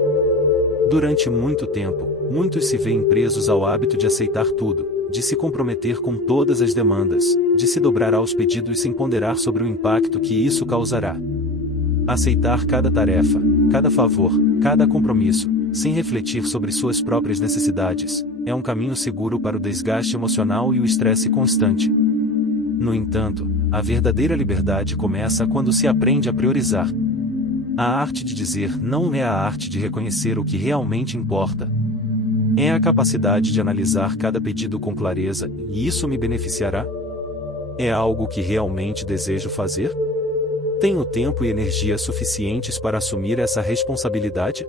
Durante muito tempo, muitos se veem presos ao hábito de aceitar tudo, de se comprometer com todas as demandas, de se dobrar aos pedidos sem ponderar sobre o impacto que isso causará. Aceitar cada tarefa, cada favor, cada compromisso, sem refletir sobre suas próprias necessidades, é um caminho seguro para o desgaste emocional e o estresse constante. No entanto, a verdadeira liberdade começa quando se aprende a priorizar. A arte de dizer não é a arte de reconhecer o que realmente importa. É a capacidade de analisar cada pedido com clareza, e isso me beneficiará? É algo que realmente desejo fazer? Tenho tempo e energia suficientes para assumir essa responsabilidade?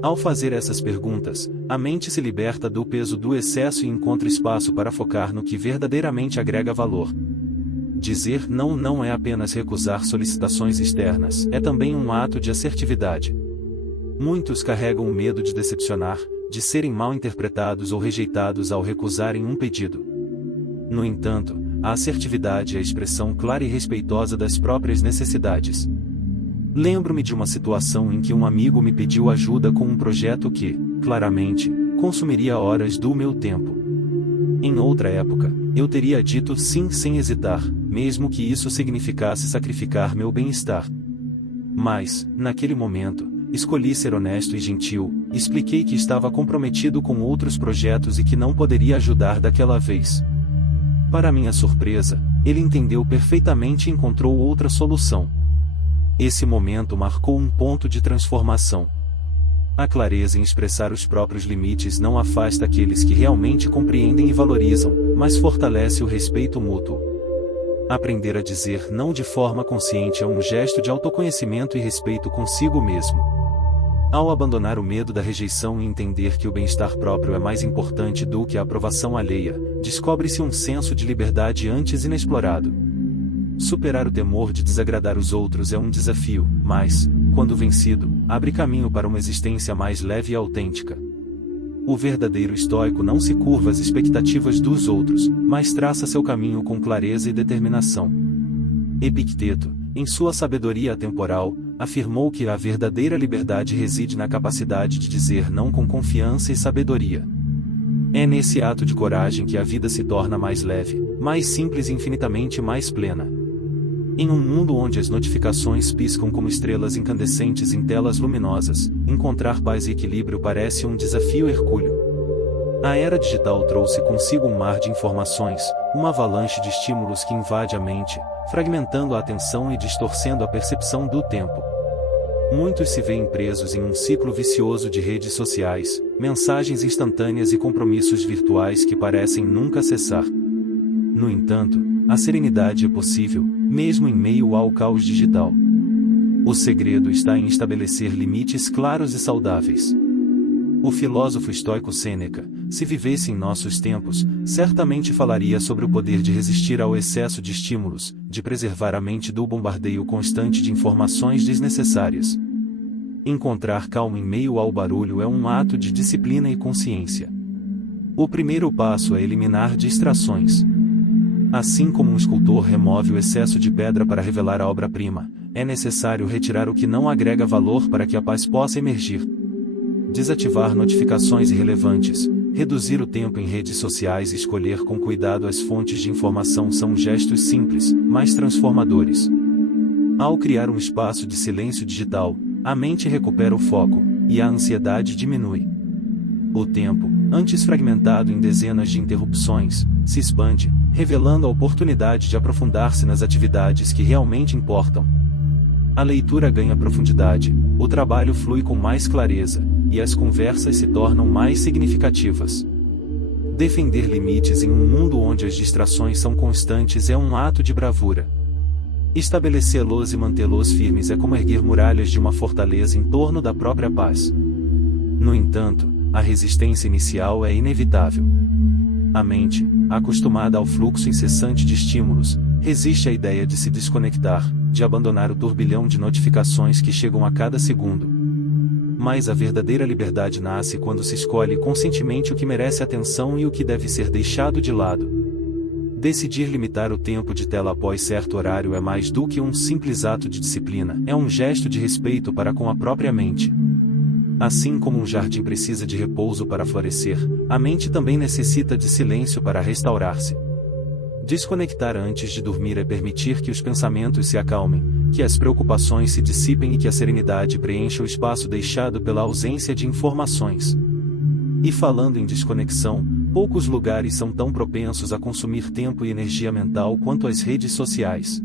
Ao fazer essas perguntas, a mente se liberta do peso do excesso e encontra espaço para focar no que verdadeiramente agrega valor. Dizer não não é apenas recusar solicitações externas, é também um ato de assertividade. Muitos carregam o medo de decepcionar, de serem mal interpretados ou rejeitados ao recusarem um pedido. No entanto, a assertividade é a expressão clara e respeitosa das próprias necessidades. Lembro-me de uma situação em que um amigo me pediu ajuda com um projeto que, claramente, consumiria horas do meu tempo. Em outra época, eu teria dito sim sem hesitar, mesmo que isso significasse sacrificar meu bem-estar. Mas, naquele momento, escolhi ser honesto e gentil, expliquei que estava comprometido com outros projetos e que não poderia ajudar daquela vez. Para minha surpresa, ele entendeu perfeitamente e encontrou outra solução. Esse momento marcou um ponto de transformação. A clareza em expressar os próprios limites não afasta aqueles que realmente compreendem e valorizam, mas fortalece o respeito mútuo. Aprender a dizer não de forma consciente é um gesto de autoconhecimento e respeito consigo mesmo. Ao abandonar o medo da rejeição e entender que o bem-estar próprio é mais importante do que a aprovação alheia, descobre-se um senso de liberdade antes inexplorado. Superar o temor de desagradar os outros é um desafio, mas, quando vencido, abre caminho para uma existência mais leve e autêntica. O verdadeiro estoico não se curva às expectativas dos outros, mas traça seu caminho com clareza e determinação. Epicteto, em sua sabedoria atemporal, afirmou que a verdadeira liberdade reside na capacidade de dizer não com confiança e sabedoria. É nesse ato de coragem que a vida se torna mais leve, mais simples e infinitamente mais plena. Em um mundo onde as notificações piscam como estrelas incandescentes em telas luminosas, encontrar paz e equilíbrio parece um desafio hercúleo. A era digital trouxe consigo um mar de informações, uma avalanche de estímulos que invade a mente, fragmentando a atenção e distorcendo a percepção do tempo. Muitos se veem presos em um ciclo vicioso de redes sociais, mensagens instantâneas e compromissos virtuais que parecem nunca cessar. No entanto, a serenidade é possível, mesmo em meio ao caos digital. O segredo está em estabelecer limites claros e saudáveis. O filósofo estoico Sêneca, se vivesse em nossos tempos, certamente falaria sobre o poder de resistir ao excesso de estímulos, de preservar a mente do bombardeio constante de informações desnecessárias. Encontrar calma em meio ao barulho é um ato de disciplina e consciência. O primeiro passo é eliminar distrações. Assim como um escultor remove o excesso de pedra para revelar a obra-prima, é necessário retirar o que não agrega valor para que a paz possa emergir. Desativar notificações irrelevantes, reduzir o tempo em redes sociais e escolher com cuidado as fontes de informação são gestos simples, mas transformadores. Ao criar um espaço de silêncio digital, a mente recupera o foco, e a ansiedade diminui. O tempo, antes fragmentado em dezenas de interrupções, se expande, revelando a oportunidade de aprofundar-se nas atividades que realmente importam. A leitura ganha profundidade, o trabalho flui com mais clareza, e as conversas se tornam mais significativas. Defender limites em um mundo onde as distrações são constantes é um ato de bravura. Estabelecê-los e mantê-los firmes é como erguer muralhas de uma fortaleza em torno da própria paz. No entanto, a resistência inicial é inevitável. A mente, acostumada ao fluxo incessante de estímulos, resiste à ideia de se desconectar, de abandonar o turbilhão de notificações que chegam a cada segundo. Mas a verdadeira liberdade nasce quando se escolhe conscientemente o que merece atenção e o que deve ser deixado de lado. Decidir limitar o tempo de tela após certo horário é mais do que um simples ato de disciplina, é um gesto de respeito para com a própria mente. Assim como um jardim precisa de repouso para florescer, a mente também necessita de silêncio para restaurar-se. Desconectar antes de dormir é permitir que os pensamentos se acalmem, que as preocupações se dissipem e que a serenidade preencha o espaço deixado pela ausência de informações. E falando em desconexão, poucos lugares são tão propensos a consumir tempo e energia mental quanto as redes sociais.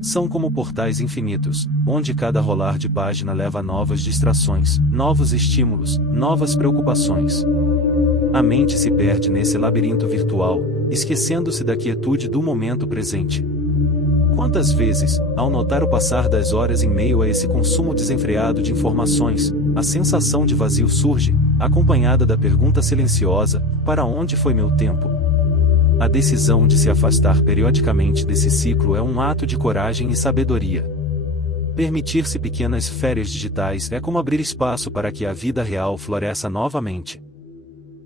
São como portais infinitos, onde cada rolar de página leva a novas distrações, novos estímulos, novas preocupações. A mente se perde nesse labirinto virtual, esquecendo-se da quietude do momento presente. Quantas vezes, ao notar o passar das horas em meio a esse consumo desenfreado de informações, a sensação de vazio surge, acompanhada da pergunta silenciosa: para onde foi meu tempo? A decisão de se afastar periodicamente desse ciclo é um ato de coragem e sabedoria. Permitir-se pequenas férias digitais é como abrir espaço para que a vida real floresça novamente.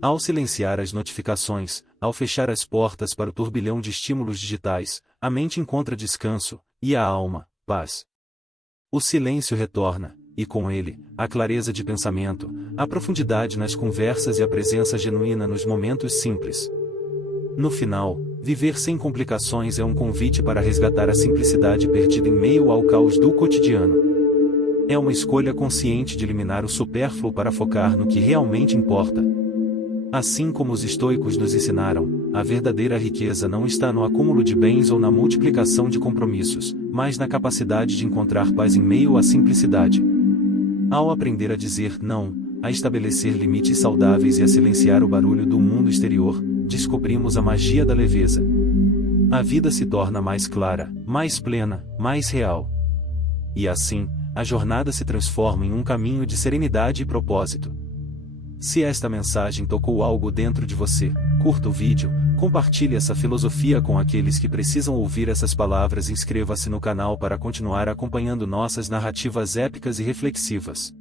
Ao silenciar as notificações, ao fechar as portas para o turbilhão de estímulos digitais, a mente encontra descanso, e a alma, paz. O silêncio retorna, e com ele, a clareza de pensamento, a profundidade nas conversas e a presença genuína nos momentos simples. No final, viver sem complicações é um convite para resgatar a simplicidade perdida em meio ao caos do cotidiano. É uma escolha consciente de eliminar o supérfluo para focar no que realmente importa. Assim como os estoicos nos ensinaram, a verdadeira riqueza não está no acúmulo de bens ou na multiplicação de compromissos, mas na capacidade de encontrar paz em meio à simplicidade. Ao aprender a dizer não, a estabelecer limites saudáveis e a silenciar o barulho do mundo exterior, descobrimos a magia da leveza. A vida se torna mais clara, mais plena, mais real. E assim, a jornada se transforma em um caminho de serenidade e propósito. Se esta mensagem tocou algo dentro de você, curta o vídeo, compartilhe essa filosofia com aqueles que precisam ouvir essas palavras e inscreva-se no canal para continuar acompanhando nossas narrativas épicas e reflexivas.